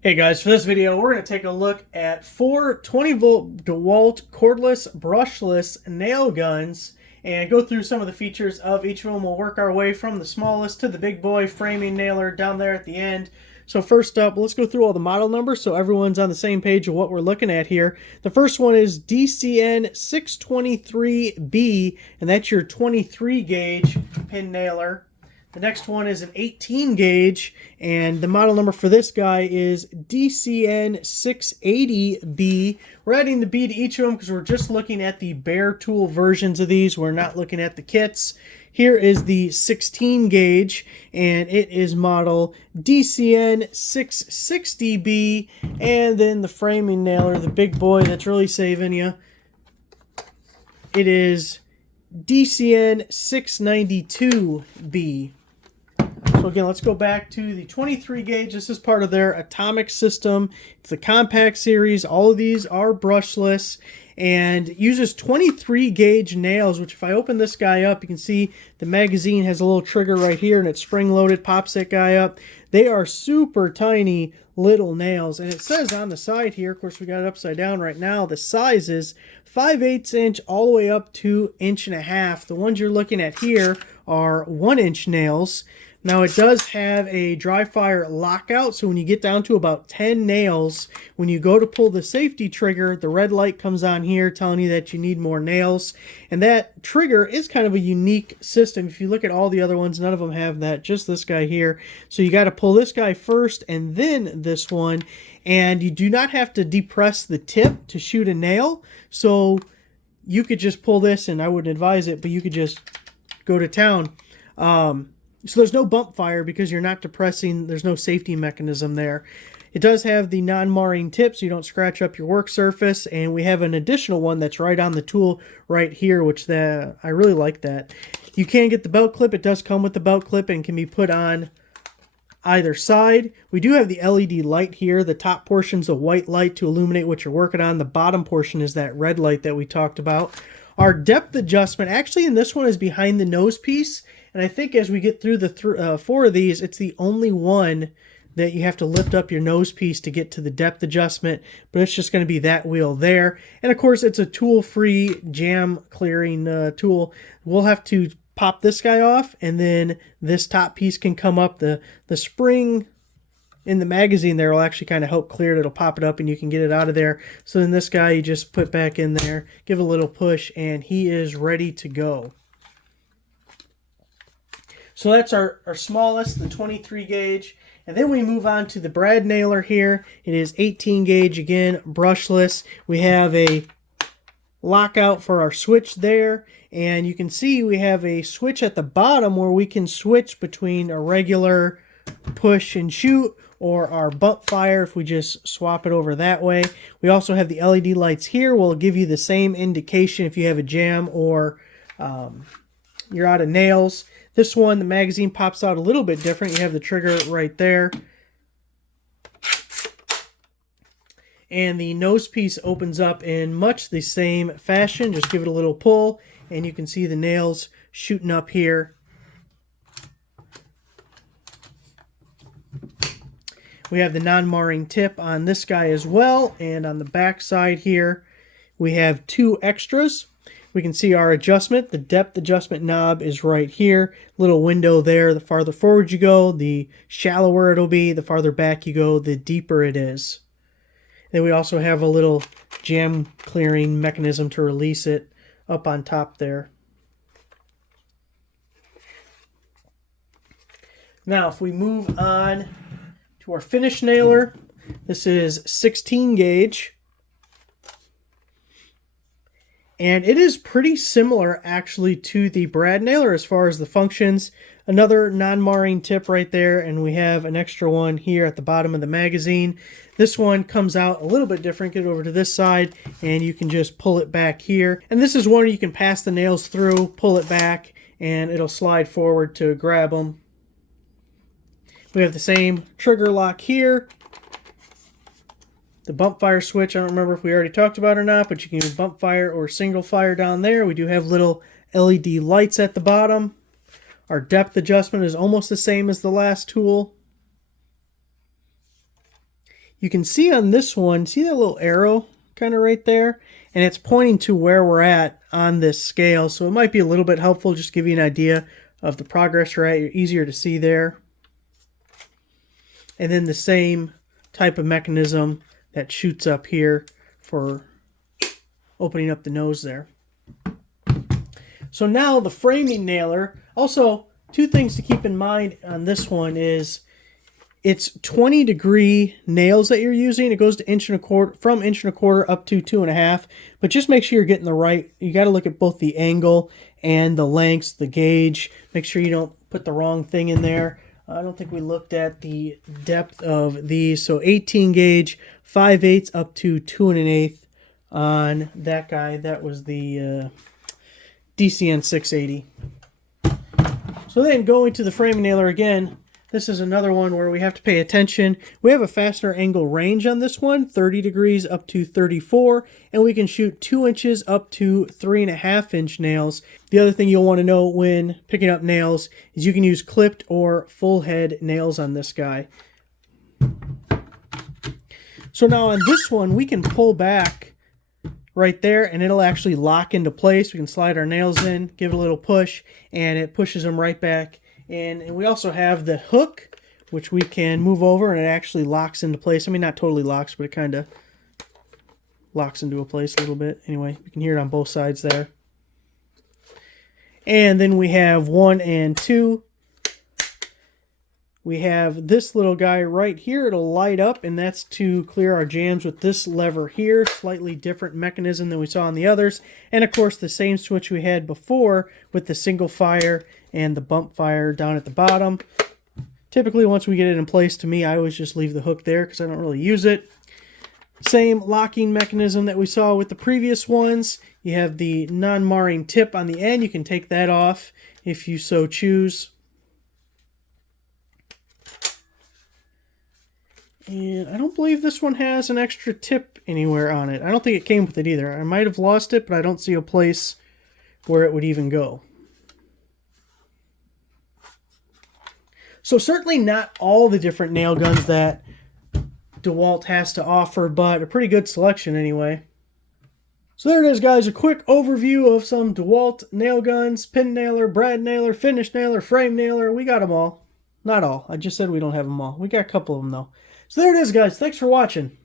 Hey guys, for this video, we're going to take a look at four 20-volt DeWALT cordless brushless nail guns and go through some of the features of each of them. We'll work our way from the smallest to the big boy framing nailer down there at the end. So first up, let's go through all the model numbers so everyone's on the same page of what we're looking at here. The first one is DCN 623B, and that's your 23 gauge pin nailer. The next one is an 18 gauge, and the model number for this guy is DCN 680B. We're adding the B to each of them because we're just looking at the bare tool versions of these. We're not looking at the kits. Here is the 16 gauge, and it is model DCN 660B. And then the framing nailer, the big boy that's really saving you, it is DCN 692B. So again, let's go back to the 23 gauge. This is part of their atomic system. It's the compact series. All of these are brushless and uses 23 gauge nails, which if I open this guy up, you can see the magazine has a little trigger right here and it's spring loaded, pops that guy up. They are super tiny little nails, and it says on the side here, of course we got it upside down right now, the size is 5/8 inch all the way up to 1.5 inches. The ones you're looking at here are 1-inch nails. Now it does have a dry fire lockout, so when you get down to about 10 nails, when you go to pull the safety trigger, the red light comes on here telling you that you need more nails. And that trigger is kind of a unique system. If you look at all the other ones, none of them have that, just this guy here. So you got to pull this guy first and then this one, and you do not have to depress the tip to shoot a nail. So you could just pull this, and I wouldn't advise it, but you could just go to town. So there's no bump fire because you're not depressing. There's no safety mechanism there. It does have the non-marring tip so you don't scratch up your work surface, and we have an additional one that's right on the tool right here, which I really like that. You can get the belt clip. It does come with the belt clip and can be put on either side. We do have the LED light here. The top portion's a white light to illuminate what you're working on. The bottom portion is that red light that we talked about. Our depth adjustment, actually in this one, is behind the nose piece. And I think as we get through the four of these, it's the only one that you have to lift up your nose piece to get to the depth adjustment. But it's just going to be that wheel there. And of course, it's a tool-free jam clearing tool. We'll have to pop this guy off, and then this top piece can come up. The spring in the magazine there will actually kind of help clear it. It'll pop it up and you can get it out of there. So then this guy you just put back in there, give a little push, and he is ready to go. So that's our smallest, the 23 gauge. And then we move on to the brad nailer here. It is 18 gauge, again, brushless. We have a lockout for our switch there. And you can see we have a switch at the bottom where we can switch between a regular push and shoot or our bump fire if we just swap it over that way. We also have the LED lights here. Will give you the same indication if you have a jam or you're out of nails. This one, the magazine pops out a little bit different. You have the trigger right there. And the nose piece opens up in much the same fashion. Just give it a little pull, and you can see the nails shooting up here. We have the non-marring tip on this guy as well. And on the back side here, we have two extras. We can see our adjustment. The depth adjustment knob is right here. Little window there. The farther forward you go, the shallower it'll be. The farther back you go, the deeper it is. Then we also have a little jam clearing mechanism to release it up on top there. Now, if we move on to our finish nailer, this is 16 gauge. And it is pretty similar actually to the brad nailer as far as the functions. Another non-marring tip right there, and we have an extra one here at the bottom of the magazine. This one comes out a little bit different. Get over to this side and you can just pull it back here. And this is one you can pass the nails through, pull it back, and it'll slide forward to grab them. We have the same trigger lock here. The bump fire switch, I don't remember if we already talked about it or not, but you can do bump fire or single fire down there. We do have little LED lights at the bottom. Our depth adjustment is almost the same as the last tool. You can see on this one, see that little arrow kind of right there? And it's pointing to where we're at on this scale. So it might be a little bit helpful, just to give you an idea of the progress you're at. You're easier to see there. And then the same type of mechanism that shoots up here for opening up the nose there. So now the framing nailer. Also, two things to keep in mind on this one is it's 20-degree nails that you're using. It goes to inch and a quarter, from inch and a quarter up to 2.5. But just make sure you're getting the right. You got to look at both the angle and the lengths, the gauge. Make sure you don't put the wrong thing in there. I don't think we looked at the depth of these. So 18 gauge, 5/8 up to 2 1/8 on that guy. That was the DCN 680. So then going to the framing nailer again. This is another one where we have to pay attention. We have a fastener angle range on this one, 30 degrees up to 34, and we can shoot 2 inches up to 3.5 inch nails. The other thing you'll want to know when picking up nails is you can use clipped or full head nails on this guy. So now on this one, we can pull back right there and it'll actually lock into place. We can slide our nails in, give it a little push, and it pushes them right back. And we also have the hook, which we can move over and it actually locks into place. I mean, not totally locks, but it kind of locks into a place a little bit. Anyway, you can hear it on both sides there. And then we have 1 and 2. We have this little guy right here. It'll light up, and that's to clear our jams with this lever here. Slightly different mechanism than we saw on the others. And of course, the same switch we had before with the single fire and the bump fire down at the bottom. Typically, once we get it in place, to me, I always just leave the hook there because I don't really use it. Same locking mechanism that we saw with the previous ones. You have the non-marring tip on the end. You can take that off if you so choose. And I don't believe this one has an extra tip anywhere on it. I don't think it came with it either. I might have lost it, but I don't see a place where it would even go. So certainly not all the different nail guns that DeWALT has to offer, but a pretty good selection anyway. So there it is, guys. A quick overview of some DeWALT nail guns. Pin nailer, brad nailer, finish nailer, frame nailer. We got them all. Not all. I just said we don't have them all. We got a couple of them though. So there it is, guys. Thanks for watching.